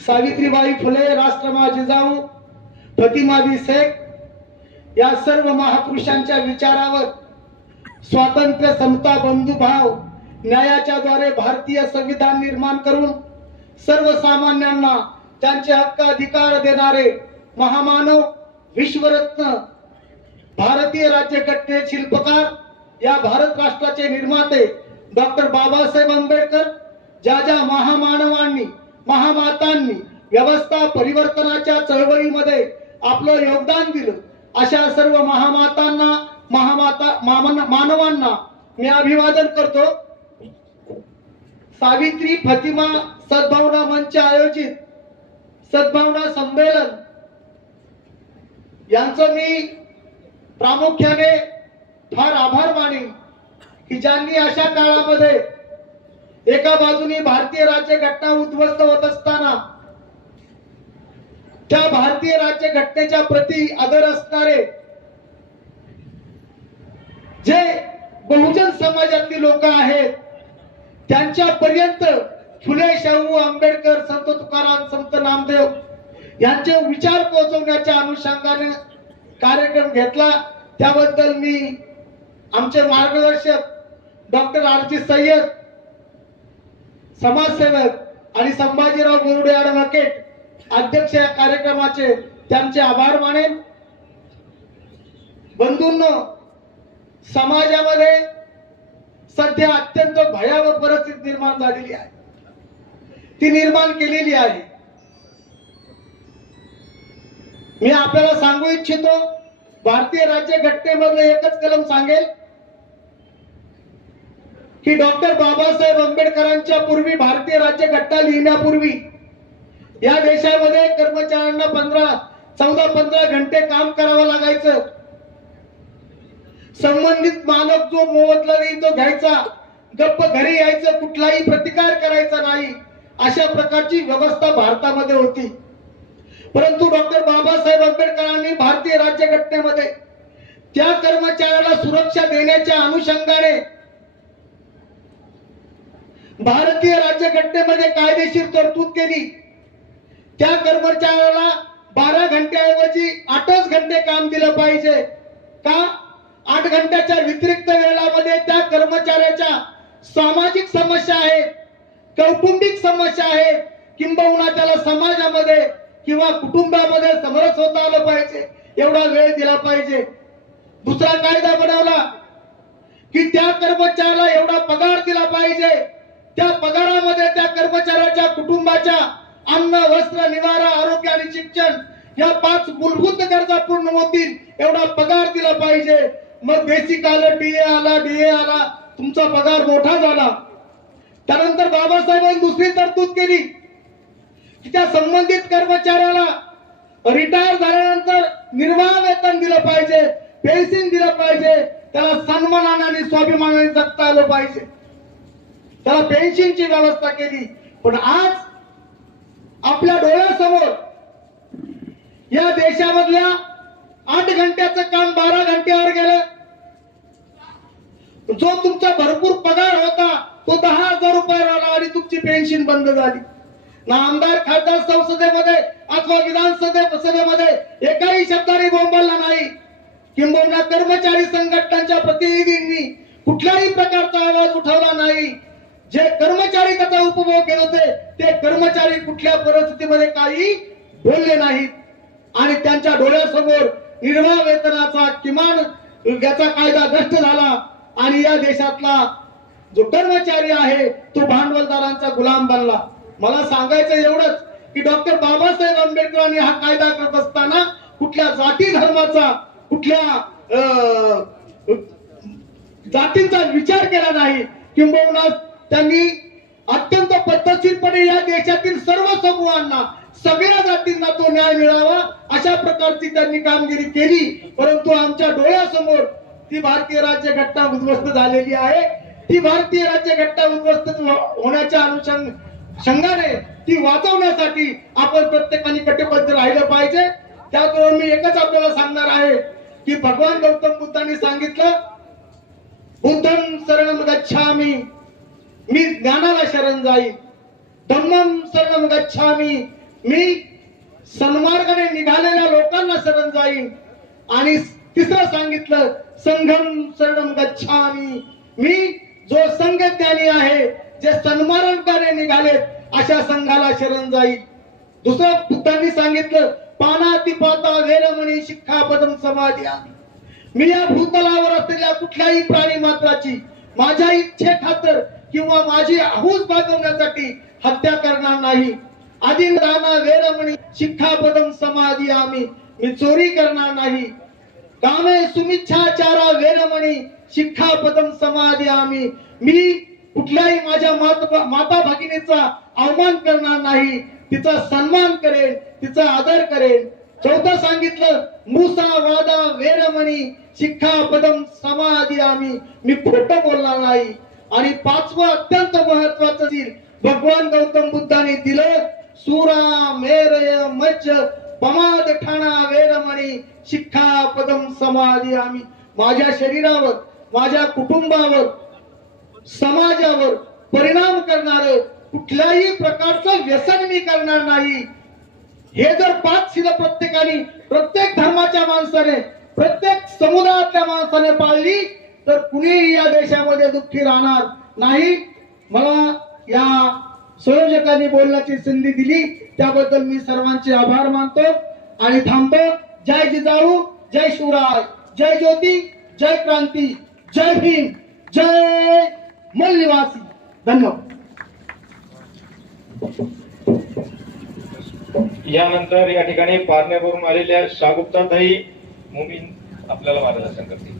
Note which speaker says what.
Speaker 1: सावित्रीबाई फुले राष्ट्रमा जिजाऊ फतिमाबी शेख या सर्व महापुरुषांच्या विचारावर स्वातंत्र्य समता बंधुभाव न्यायाच्या द्वारे भारतीय संविधान निर्माण करून सर्वसामान्यांना त्यांचे हक्क अधिकार देणारे महामानव विश्वरत्न भारतीय राज्यघटने शिल्पकार या भारत राष्ट्राचे निर्माते डॉक्टर बाबासाहेब आंबेडकर ज्या ज्या महामानवांनी महामातांनी व्यवस्था परिवर्तनाच्या चळवळीमध्ये आपलं योगदान दिलं. अशा सर्व महामातांना महामाता मानवांना मी अभिवादन करतो. सावित्री फतिमा सद्भावना मंच आयोजित सद्भावना संमेलन. यांचं मी प्रामुख्याने फार आभार मानेन की ज्यांनी अशा काळामध्ये एका बाजूने भारतीय राज्यघटना उद्ध्वस्त होत असताना त्या भारतीय राज्यघटनेच्या प्रती आदर असणारे जे बहुजन समाजातली लोक आहेत त्यांच्यापर्यंत फुले शाहू आंबेडकर संत तुकाराम संत नामदेव यांचे विचार पोहोचवण्याच्या अनुषंगाने कार्यक्रम घेतला. त्याबद्दल मी आमचे मार्गदर्शक डॉक्टर आरजी सय्यद समाजसेवक आणि संभाजीराव बोरुडे ॲडव्होकेट अध्यक्ष या कार्यक्रमाचे त्यांचे आभार मानेन. बंधूंनो समाजामध्ये सध्या अत्यंत भयावह परिस्थिती निर्माण झालेली आहे. ती निर्माण केलेली आहे. मी आपल्याला सांगू इच्छितो भारतीय राज्य घटनेमधलं एकच कलम सांगेल. की डॉक्टर बाबासाहेब आंबेडकरांच्या पूर्वी भारतीय राज्य घटना लिहिण्यापूर्वी या देशामध्ये कर्मचाऱ्यांना पंधरा चौदा पंधरा घंटे काम करावं लागायचं. संबंधित मालक जो मोबदला देईल तो घ्यायचा गप्प घरी यायचं कुठलाही प्रतिकार करायचा नाही अशा प्रकारची व्यवस्था भारतामध्ये होती. परंतु डॉक्टर बाबासाहेब आंबेडकरांनी भारतीय राज्यघटनेमध्ये त्या कर्मचाऱ्याला सुरक्षा देण्याच्या अनुषंगाने भारतीय राज्यघटनेमध्ये कायदेशीर तरतूद केली. त्या कर्मचाऱ्याला बारा घंट्याऐवजी आठच घंटे काम दिलं पाहिजे. का? आठ घंट्याच्या व्यतिरिक्त वेळामध्ये त्या कर्मचाऱ्याच्या सामाजिक समस्या आहेत कौटुंबिक समस्या आहेत किंबहुना त्याला समाजामध्ये किंवा कुटुंबामध्ये समरस होता आलं पाहिजे एवढा वेळ दिला पाहिजे. दुसरा कायदा बनवला की त्या कर्मचाऱ्याला एवढा पगार दिला पाहिजे. त्या पगारामध्ये त्या कर्मचाऱ्याच्या कुटुंबाच्या अन्न वस्त्र निवारा आरोग्य आणि शिक्षण या पाच मूलभूत गरजा पूर्ण होतील एवढा पगार दिला पाहिजे. मग बेसिक आलं डीए आला डीए आला तुमचा पगार मोठा झाला. त्यानंतर बाबासाहेबांनी दुसरी तरतूद केली. की त्या संबंधित कर्मचाऱ्याला रिटायर झाल्यानंतर निर्वाह वेतन दिलं पाहिजे पेन्शन दिलं पाहिजे त्याला सन्मानाने आणि स्वाभिमानाने जगता आलं पाहिजे. त्याला पेन्शनची व्यवस्था केली. पण आज आपल्या डोळ्यासमोर या देशामधल्या आठ घंट्याचं काम बारा घंट्यावर गेलं. जो तुमचा भरपूर पगार होता तो दहा हजार रुपये आला आणि तुमची पेन्शन बंद झाली. ना आमदार खासदार संसदेमध्ये अथवा विधानसभेमध्ये एकाही शब्दाने बोंबलला नाही. किंबहुना कर्मचारी संघटनांच्या प्रतिनिधींनी कुठल्याही प्रकारचा आवाज उठवला नाही. जे कर्मचारी त्याचा उपभोग घेत होते ते कर्मचारी कुठल्या परिस्थितीमध्ये काही बोलले नाहीत. आणि त्यांच्या डोळ्यासमोर निर्वाह वेतनाचा किमान याचा कायदा नष्ट झाला. आणि या देशातला जो कर्मचारी आहे तो भांडवलदारांचा गुलाम बनला. मला सांगायचं एवढंच की डॉक्टर बाबासाहेब आंबेडकरांनी हा कायदा करत असताना कुठल्या जाती धर्माचा कुठल्या अं, जातींचा विचार केला नाही. किंबहुना त्यांनी अत्यंत पद्धतशीरपणे या देशातील सर्व समूहांना सगळ्या जातींना तो न्याय मिळावा अशा प्रकारची त्यांनी कामगिरी केली. परंतु आमच्या डोळ्यासमोर ती भारतीय राज्य घटना उद्ध्वस्त झालेली आहे. ती भारतीय राज्य घटना उद्ध्वस्त हो-, होण्याच्या अनुषंगाने ती वाचवण्यासाठी आपण प्रत्येकाने कटिबद्ध राहिलं पाहिजे. त्याबरोबर मी एकच आपल्याला सांगणार आहे की भगवान गौतम बुद्धांनी सांगितलं बुद्धम शरण गच्छामी. मी ज्ञानाला शरण जाईल धम्मम शरणम गच्छामी. मी सन्मार्गाने निघालेल्या लोकांना शरण जाईन. आणि तिसरं सांगितलं संघम शरण गच्छामी. मी जो संघ ज्ञानी आहे जे सन्मार्गाने निघालेत अशा संघाला शरण जाईल दुसरं बुद्धांनी सांगितलं पानाती पाता वेरमणी शिक्षापदम समाधी मी या भूतलावर असलेल्या कुठल्याही प्राणी मात्राची माझ्या इच्छे खातर किंवा माझी आहूस भागवण्यासाठी हत्या करणार नाही. आदिल राणा वेरमणी शिक्षापदम समाधी आम्ही. मी चोरी करणार नाही. कामे सुमिच्छाचारा वेरमणी शिक्षापदम समाधी आम्ही. मी कुठल्याही माझ्या माता माता भगिनीचा अवमान करणार नाही. तिचा सन्मान करेन तिचा आदर करेन. चौथं सांगितलं मुसा वादा वेरमणी शिक्षापदम समाधी आम्ही. मी खोटं बोलणार नाही. आणि पाचवं अत्यंत महत्वाचं भगवान गौतम बुद्धाने दिलं सुरा मेरय मज्ज पमाद ठाणा वेरमणी शिक्षा पदम समाधी आम्ही. माझ्या शरीरावर माझ्या कुटुंबावर समाजावर परिणाम करणार कुठल्याही प्रकारचं व्यसन मी करणार नाही. हे जर पाच शिल प्रत्येकाने प्रत्येक धर्माच्या माणसाने प्रत्येक समुदायातल्या माणसाने पाळली तर कुणीही या देशामध्ये दुःखी राहणार नाही. मला या संयोजकांनी बोलण्याची संधी दिली. त्याबद्दल मी सर्वांचे आभार मानतो आणि थांबतो. जय जिजाऊ जय शिवराय जय ज्योती जय क्रांती जय भीम जय मूल निवासी धन्यवाद.
Speaker 2: यानंतर या ठिकाणी पारण्यावरून आलेल्या शागुप्ता ताई मुमीन आपल्याला मार्गदर्शन करतील.